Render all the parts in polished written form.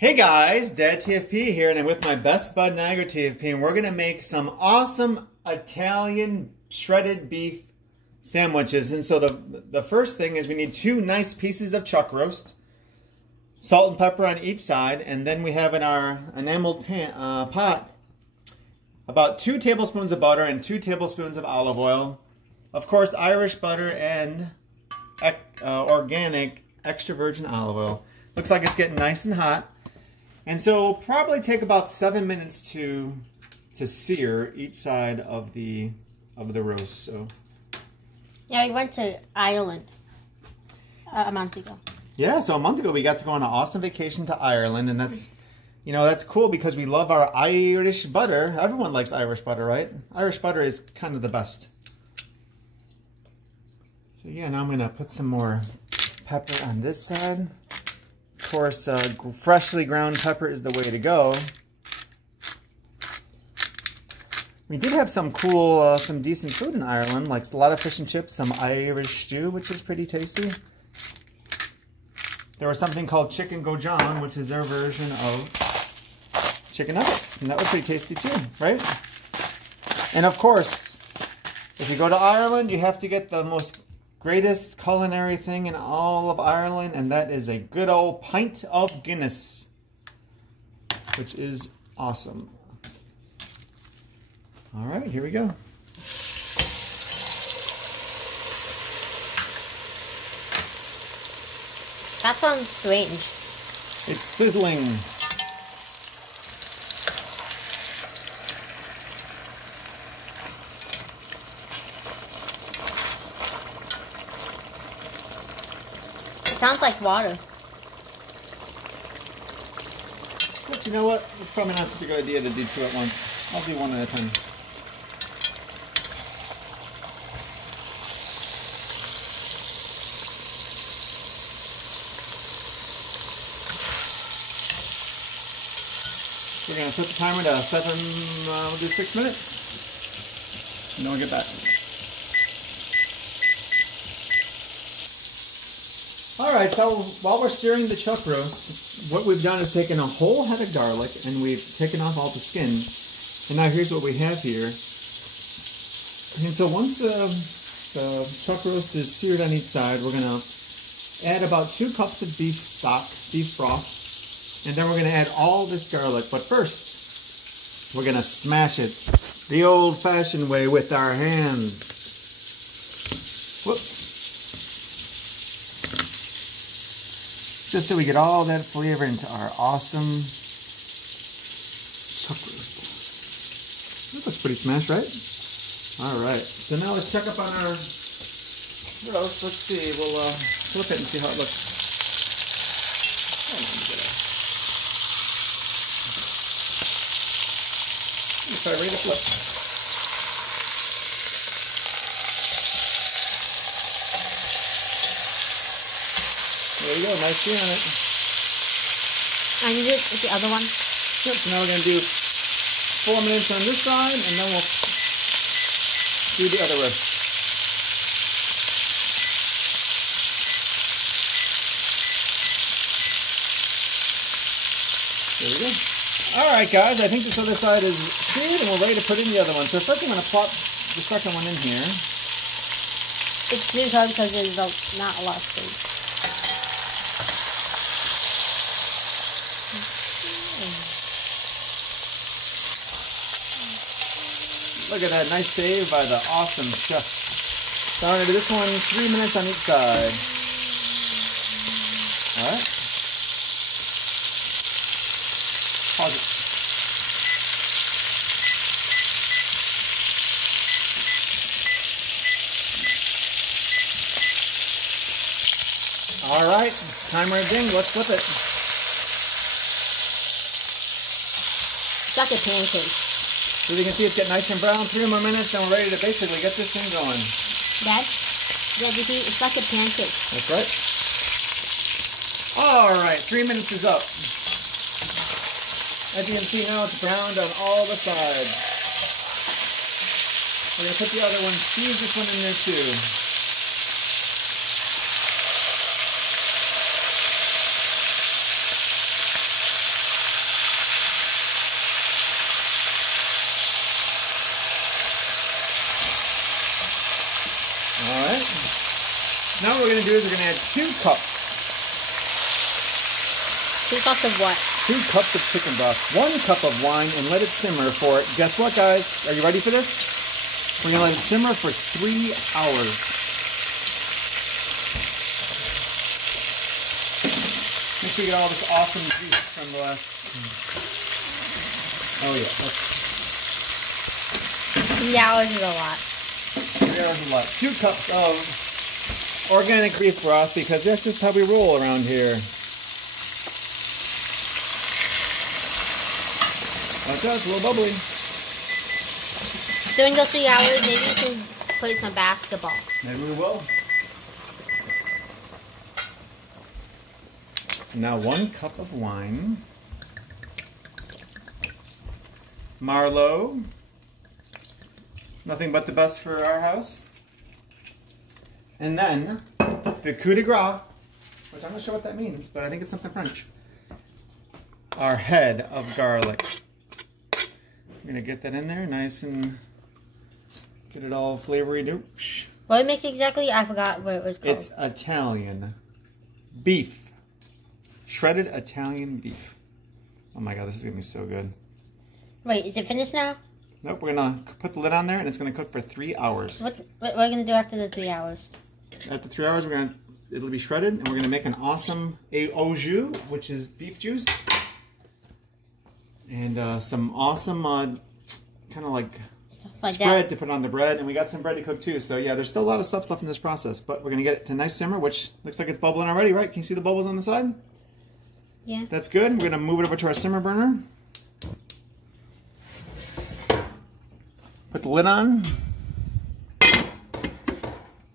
Hey guys, DadTFP here, and I'm with my best bud TFP, and we're gonna make some awesome Italian shredded beef sandwiches. And so the first thing is we need 2 nice pieces of chuck roast, salt and pepper on each side, and then we have in our enameled pot about 2 tablespoons of butter and 2 tablespoons of olive oil. Of course, Irish butter and organic extra virgin olive oil. Looks like it's getting nice and hot. And so it'll probably take about 7 minutes to sear each side of the roast. So yeah, we went to Ireland a month ago. Yeah, so a month ago we got to go on an awesome vacation to Ireland, and that's that's cool because we love our Irish butter. Everyone likes Irish butter, right? Irish butter is kind of the best. So yeah, now I'm gonna put some more pepper on this side. Of course, freshly ground pepper is the way to go. We did have some cool, some decent food in Ireland, like a lot of fish and chips, some Irish stew, which is pretty tasty. There was something called chicken gojan, which is their version of chicken nuggets, and that was pretty tasty too, right? And of course, if you go to Ireland, you have to get the most greatest culinary thing in all of Ireland, and that is a good old pint of Guinness, which is awesome. All right, here we go. That sounds strange. It's sizzling. Sounds like water. But you know what? It's probably not such a good idea to do 2 at once. I'll do 1 at a time. We're going to set the timer to we'll do 6 minutes. And then we'll get back. Alright, so while we're searing the chuck roast, what we've done is taken a whole head of garlic and we've taken off all the skins. And now here's what we have here. And so once the chuck roast is seared on each side, we're going to add about 2 cups of beef stock, beef broth. And then we're going to add all this garlic. But first, we're going to smash it the old-fashioned way with our hands. Whoops. Just so we get all that flavor into our awesome chuck roast. That looks pretty smashed, right? Alright, so now let's check up on our roast. Let's see, we'll flip it and see how it looks. Let's try ready to flip. There you go, nice sear on it. And you did the other one? Yep, so now we're going to do 4 minutes on this side, and then we'll do the other roast. There we go. Alright guys, I think this other side is seared, and we're ready to put in the other one. So first I'm going to plop the second one in here. It's really hard because there's not a lot of space. Look at that, nice save by the awesome chef. So I'm going to do this one 3 minutes on each side. Alright. Pause it. Alright, timer ding, let's flip it. It's like a pancake. So as you can see, it's getting nice and brown. 3 more minutes, and we're ready to basically get this thing going. Dad? Yeah, you see, it's like a pancake. That's right. Alright, 3 minutes is up. As you can see now, it's browned on all the sides. We're going to put the other one, squeeze this one in there too. Now what we're going to do is we're going to add 2 cups. 2 cups of what? 2 cups of chicken broth, 1 cup of wine, and let it simmer for, guess what guys? Are you ready for this? We're going to let it simmer for 3 hours. Make sure you get all this awesome juice from the last... Oh yeah. 3 hours is a lot. 3 hours is a lot. 2 cups of organic beef broth, because that's just how we roll around here. Watch out, it's a little bubbly. During those 3 hours, maybe you can play some basketball. Maybe we will. Now 1 cup of wine. Marlowe. Nothing but the best for our house. And then the coup de grace, which I'm not sure what that means, but I think it's something French. Our head of garlic. I'm gonna get that in there nice and get it all flavory douche. What did it make exactly? I forgot what it was called. It's Italian beef. Shredded Italian beef. Oh my god, this is gonna be so good. Wait, is it finished now? Nope, we're gonna put the lid on there and it's gonna cook for 3 hours. What are we gonna do after the 3 hours? After 3 hours, it'll be shredded and we're gonna make an awesome au jus, which is beef juice. And some awesome kind of like spread to put on the bread, and we got some bread to cook too. So yeah, there's still a lot of stuff left in this process, but we're gonna get it to a nice simmer, which looks like it's bubbling already, right? Can you see the bubbles on the side? Yeah. That's good. We're gonna move it over to our simmer burner. Put the lid on. And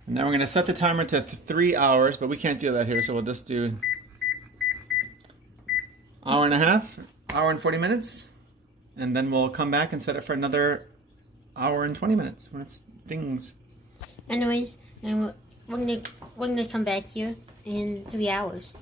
now we're gonna set the timer to 3 hours, but we can't do that here, so we'll just do hour and a half. Hour and 40 minutes, and then we'll come back and set it for another hour and 20 minutes when it dings. Anyways, and we're gonna come back here in 3 hours.